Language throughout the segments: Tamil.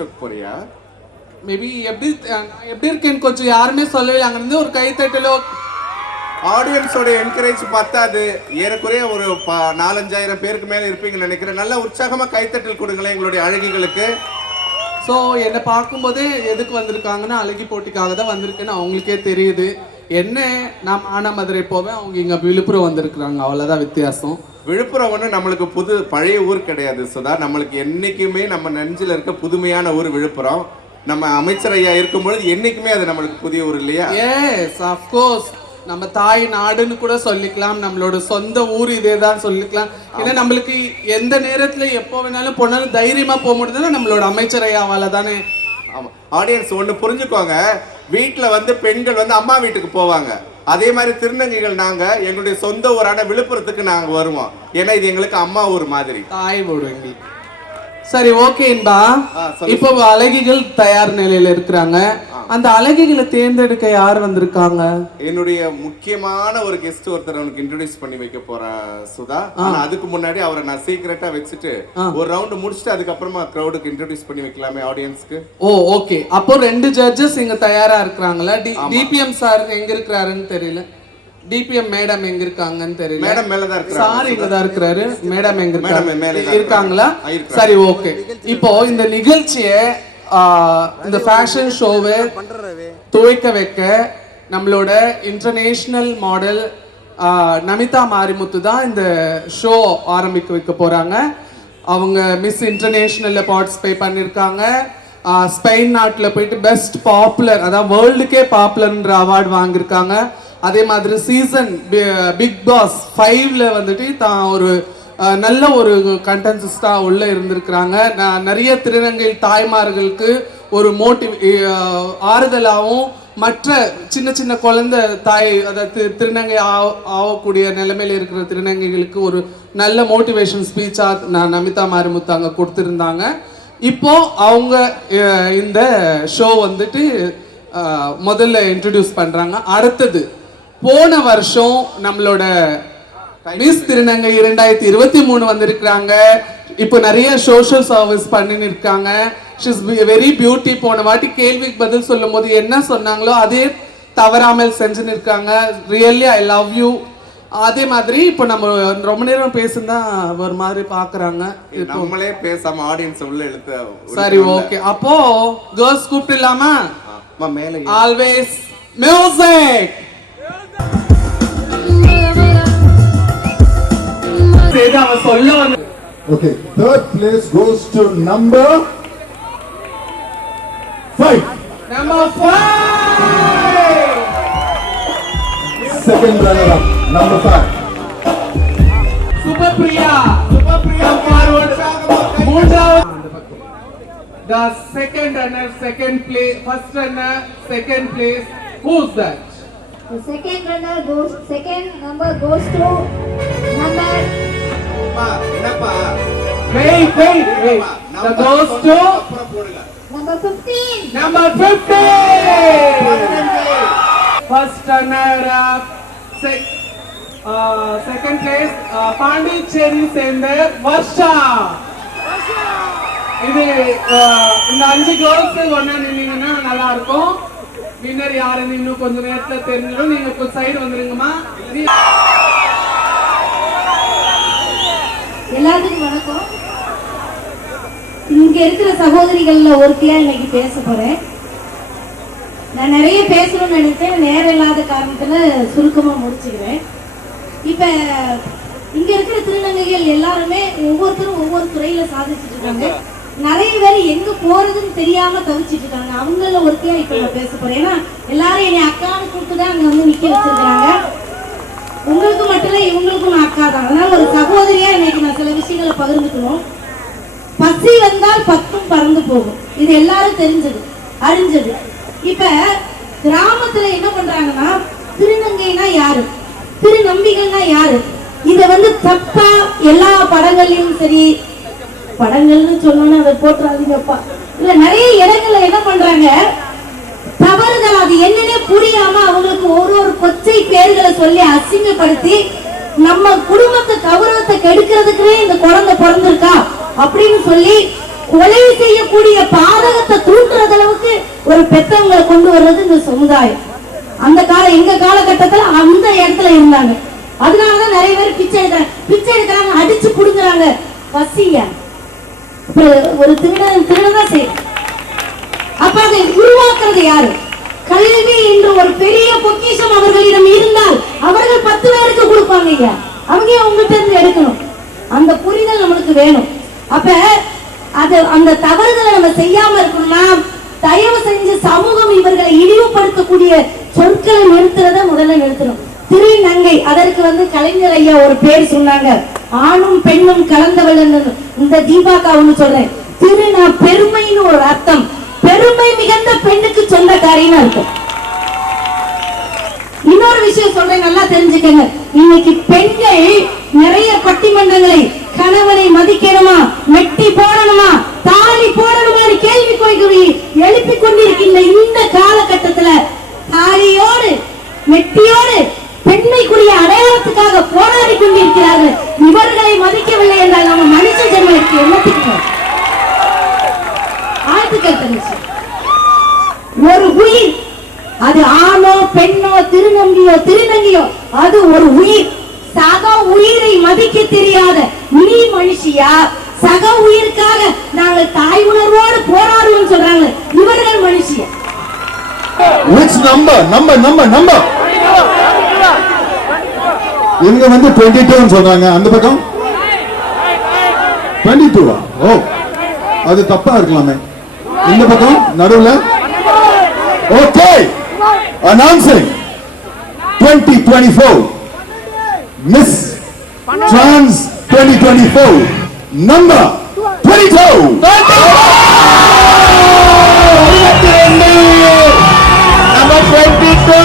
ஷோக்கு போறியா? மேபி எப்படி இருக்கேன்னு கொஞ்சம் யாருமே சொல்லவே. அங்கிருந்து ஒரு கைத்தட்டலோ ஆடியன்ஸோட என்கரேஜ் பத்தாது. ஏறக்குறைய ஒரு 4-5,000 பேருக்கு மேல இருப்பீங்கன்னு நினைக்கிறேன். நல்ல உற்சாகமா கைத்தட்டல் கொடுங்களேன் எங்களுடைய அழகிகளுக்கு. ஸோ என்னை பார்க்கும்போதே எதுக்கு வந்திருக்காங்கன்னா அழகி போட்டிக்காக தான் வந்திருக்குன்னு அவங்களுக்கே தெரியுது. என்ன நான் மானாமதுரை போவேன், அவங்க இங்கே விழுப்புரம் வந்திருக்கிறாங்க, அவ்வளோதான் வித்தியாசம். விழுப்புரம் ஒன்று நம்மளுக்கு பழைய ஊர் கிடையாது சுதா. நம்மளுக்கு என்னைக்குமே நம்ம நெஞ்சில் இருக்க புதுமையான ஊர் விழுப்புரம். நம்ம அமைச்சர் ஐயா இருக்கும்பொழுது என்னைக்குமே அது நம்மளுக்கு புதிய ஊர் இல்லையா? Yes of course. நம்ம தாய் நாடுன்னு கூட சொல்லிக்கலாம், நம்மளோட சொந்த ஊர் இதே தான் சொல்லிக்கலாம். ஏன்னா நம்மளுக்கு எந்த நேரத்துல எப்போ வேணாலும் போனாலும் தைரியமா போக முடியுதுன்னா நம்மளோட அமைச்சர் ஐயாவால தானே. ஆமா, ஆடியன்ஸ் ஒண்ணு புரிஞ்சுக்கோங்க. வீட்டுல வந்து பெண்கள் வந்து அம்மா வீட்டுக்கு போவாங்க. அதே மாதிரி திருநங்கைகள் நாங்க எங்களுடைய சொந்த ஊரான விழுப்புரத்துக்கு நாங்க வருவோம். ஏன்னா இது எங்களுக்கு அம்மா ஊர் மாதிரி, தாய் ஊர் எங்களுக்கு. சரி, ஓகேன்பா. இப்போ அழகிகள் தயார் நிலையில இருக்கிறாங்க. அந்த அழகிகளை தேர்ந்தெடுக்க யார் வந்திருக்காங்க? என்னுடைய முக்கியமான ஒரு கெஸ்ட் ஒருத்தர் அவனுக்கு இன்ட்ரோடியூஸ் பண்ணி வைக்க போறேன் சுதா. ஆனா அதுக்கு முன்னாடி அவரை நான் சீக்கிரட்டா வச்சுட்டு ஒரு ரவுண்ட் முடிச்சுட்டு அதுக்கப்புறமா கிரௌடுக்கு இன்ட்ரோடியூஸ் பண்ணி வைக்கலாமே ஆடியன்ஸ்க்கு. ஓ ஓகே. அப்போ 2 ஜட்ஜஸ் இங்க தயாரா இருக்கிறாங்களா? டிபிஎம் சார் எங்க இருக்கிறாருன்னு தெரியல, டிபிஎம் மேடம் எங்க இருக்காங்கன்னு தெரியல. மேடம் மேல தான் இருக்காங்க, சார் இங்க தான் இருக்காரு. மேடம் எங்க இருக்காங்களா? சரி, ஓகே. இப்போ இந்த நிகழ்ச்சியை இந்த ஃபேஷன் ஷோவை துவைக்க வைக்க நம்மளோட இன்டர்நேஷனல் மாடல் நமிதா மாரிமுத்து தான் இந்த ஷோ ஆரம்பிக்க வைக்க போறாங்க. அவங்க மிஸ் இன்டர்நேஷனல்ல பார்ட்டிசிபேட் பண்ணியிருக்காங்க. ஸ்பெயின் நாட்டில் போயிட்டு பெஸ்ட் பாப்புலர், அதான் வேர்ல்டுக்கே பாப்புலர்ன்ற அவார்டு வாங்கியிருக்காங்க. அதே மாதிரி சீசன் பிக் பாஸ் 5ல வந்துட்டு தான் ஒரு நல்ல ஒரு கண்டென்சிஸ்டா உள்ள இருந்திருக்கிறாங்க. நிறைய திருநங்கை தாய்மார்களுக்கு ஒரு ஆறுதலாகவும் மற்ற சின்ன சின்ன குழந்தை தாய், அதாவது திருநங்கை ஆகக்கூடிய நிலைமையில இருக்கிற திருநங்கைகளுக்கு ஒரு நல்ல மோட்டிவேஷன் ஸ்பீச்சா நமிதா மாரிமுத்து அங்க கொடுத்திருந்தாங்க. இப்போ அவங்க இந்த ஷோ வந்துட்டு முதல்ல இன்ட்ரடியூஸ் பண்றாங்க. அடுத்தது போன வருஷம் நம்மளோட மிஸ் திருநங்கை 2023 வந்திருக்கிறாங்க. இப்போ நிறைய சோஷியல் சர்வீஸ் பண்ணின்னு இருக்காங்க. She's very beauty. போன வாட்டி கேள்விக்கு பதில் சொல்லும் போது என்ன சொன்னாங்களோ அதே தவறாமல் செஞ்சுன்னு இருக்காங்க. Really I love you. அதே மாதிரி இப்போ நம்ம ரொம்ப நேரம் பேசுனா ஒரு மாதிரி பாக்குறாங்க. நம்மளே பேசாம ஆடியன்ஸ் உள்ள இழுத்து. சரி, ஓகே. அப்போ கேர்ள்ஸ் கூப்பிடலாமா? மேல always music. Okay, third place goes to number 5. Number 5. Second runner up, number 5. Superpriya forward. The second runner, second place, first runner, second place. Who's that? The second number goes to number. Wait. The goes to number 15. Number 15. First runner up, second place, Pondicherry சேர்ந்த வர்ஷா. இது இந்த 5 கேர்ள்ஸ் ஒண்ணா நின்னீங்கன்னா நல்லா இருக்கும். வின்னர் யாருன்னு இன்னும் கொஞ்ச நேரத்துல தெரிஞ்சிடும். நீங்க கொஞ்சம் சைடு வந்துருங்கம்மா. எல்லாத்துக்கும் வணக்கம். இங்க இருக்கிற சகோதரிகள்ல ஒருத்தியா இன்னைக்கு பேச போறேன். நான் நிறைய பேசணும்னு நினைச்சேன், நேரம் இல்லாத காரணத்துல சுருக்கமா முடிச்சுக்கிறேன். இப்ப இங்க இருக்கிற திருநங்கைகள் எல்லாருமே ஒவ்வொருத்தரும் ஒவ்வொரு துறையில சாதிச்சுட்டு இருக்காங்க. நிறைய பேர் எங்க போறதுன்னு தெரியாம தவிச்சிட்டு இருக்காங்க. அவங்கள ஒருத்தியா இப்ப நான் பேச போறேன். ஏன்னா எல்லாரும் என்னை அக்கான்னு கூப்பிட்டுதான் அங்க வந்து நிக்க வச்சிருக்காங்க. உங்களுக்கு மட்டும் இல்ல, இவங்களுக்கும் நான் அக்கா தான். அதனால ஒரு சகோதரியா இன்னைக்கு நான் சில விஷயங்களை பகிர்ந்துக்கணும். பசி வந்தால் 10 பறந்து போகும். இது எல்லாரும் தெரிஞ்சது, அறிஞ்சது. இப்ப கிராமத்துல என்ன பண்றாங்கன்னா, திருநங்கைனா யாரு, திருநம்பிகள்னா யாரு, இத வந்து தப்பா எல்லா படங்கள்லயும் சரி, படங்கள்னு சொன்னோன்னு அதை போட்டுறாதீங்கப்பா, இல்ல நிறைய இடங்கள்ல என்ன பண்றாங்க, தவறுதல் அது என்னன்னே புரியாம அவங்களுக்கு ஒரு கொச்சை பேர்களை சொல்லி அசிங்கப்படுத்தி நம்ம குடும்பத்தை கௌரவத்தை கெடுக்கிறதுக்குனே இந்த குழந்தை பிறந்திருக்கா அப்படின்னு சொல்லி கொலை செய்யக்கூடிய பாதகத்தை தூண்டுறது அளவுக்கு ஒரு பெத்தவங்களை கொண்டு வர்றது இந்த சமுதாயம். அந்த எங்க காலகட்டத்துல அந்த இடத்துல இருந்தாங்க. அதனாலதான் நிறைய பேர் பிச்சை எடுக்கிறாங்க, அடிச்சு புடுங்குறாங்க. பசியா ஒரு திருடதான் செய்யும். அப்ப அதை உருவாக்குறது யாரு? கல்வி என்று ஒரு பெரிய பொக்கிஷம் அவர்களிடம் இருந்தால் அவர்கள் 10 பேருக்கு கொடுப்பாங்க ஐயா. அவங்க உங்ககிட்ட இருந்து எடுக்கணும். அந்த புரிதல் நம்மளுக்கு வேணும். அப்ப அது அந்த தவறுதலை நம்ம செய்யாம இருக்கணும்னா தயவு செஞ்சு சமூகம் இவர்களை இழிவுபடுத்தக்கூடிய சொற்களை நிறுத்துறத முதல்ல நிறுத்தணும். திருநங்கை, அதற்கு கலைஞர் ஐயா ஒரு பேர் சொன்னாங்க, ஆணும் பெண்ணும் கலந்தவள். இந்த தீபாக்கா ஒண்ணு சொல்றேன், திருநா பெருமைன்னு ஒரு அர்த்தம். பெருமை மிகுந்த பெண்ணுக்கு சொந்தக்காரின்னு அர்த்தம். இன்னொரு விஷயம் சொல்றேன், நல்லா தெரிஞ்சுக்கங்க. இன்னைக்கு பெண்கள் நிறைய பட்டிமன்றங்களை கணவனை மதிக்கணுமா, மெட்டி போடணுமா, தாலி போடணுமா கேள்வி எழுப்பிக் கொண்டிருக்கின்ற இந்த காலகட்டத்துல தாலியோடு மெட்டியோடு பெண்மைக்குரிய அடையாளத்துக்காக போராடி கொண்டிருக்கிறார்கள். இவர்களை மதிக்கவில்லை என்றால் நம்ம மனுஷ ஜென்மத்துக்கு என்னத்துக்கு? ஒரு உயிர், அது ஆணோ பெண்ணோ திருநங்கையோ அது ஒரு உயிர். சக உயிரை மதிக்க தெரியாத நீ மனுஷியா? சக உயிருக்காக நாங்கள் தாய் உணர்வோடு போராடுவோம் சொல்றாங்க. இவர்கள் மனுஷியா? Which number? இவங்க 22 சொல்றாங்க. அந்த பக்கம் 22. ஓ, அது தப்பா இருக்கலாமே. இந்த பக்கம் நடுவுல. Okay, announcing 2024 Miss Trans 2024 number 22. Number 22.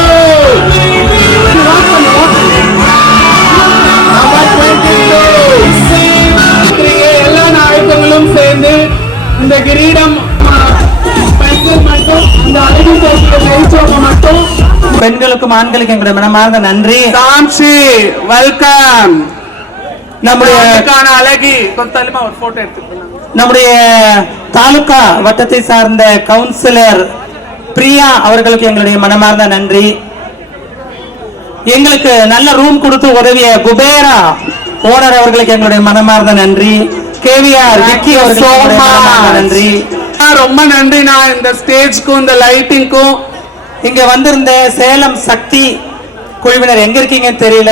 எல்லா நாயகங்களும் சேர்ந்து இந்த கிரீடம் பெண்களுக்கும் ஆண்களுக்கும் எங்களுடைய மனமார்ந்த நன்றி. சாம்சி வெல்கம். நம்முடைய அழகி ஒரு போட்டோ எடுத்துக்கலாம். நம்முடைய தாலுகா வட்டத்தை சார்ந்த கவுன்சிலர் பிரியா அவர்களுக்கு எங்களுடைய மனமார்ந்த நன்றி. எங்களுக்கு நல்ல ரூம் கொடுத்து உதவிய குபேரா ஓனர் அவர்களுக்கு எங்களுடைய மனமார்ந்த நன்றி. கேவிஆர் விக்கி அவர்களுக்கு நன்றி. ரொம்ப நன்றி. நான் இந்த ஸ்டேஜ்க்கும் இந்த லைட்டிங்க்கும் இங்க வந்திருந்த சேலம் சக்தி குழுவினர் எங்க இருக்கீங்கன்னு தெரியல.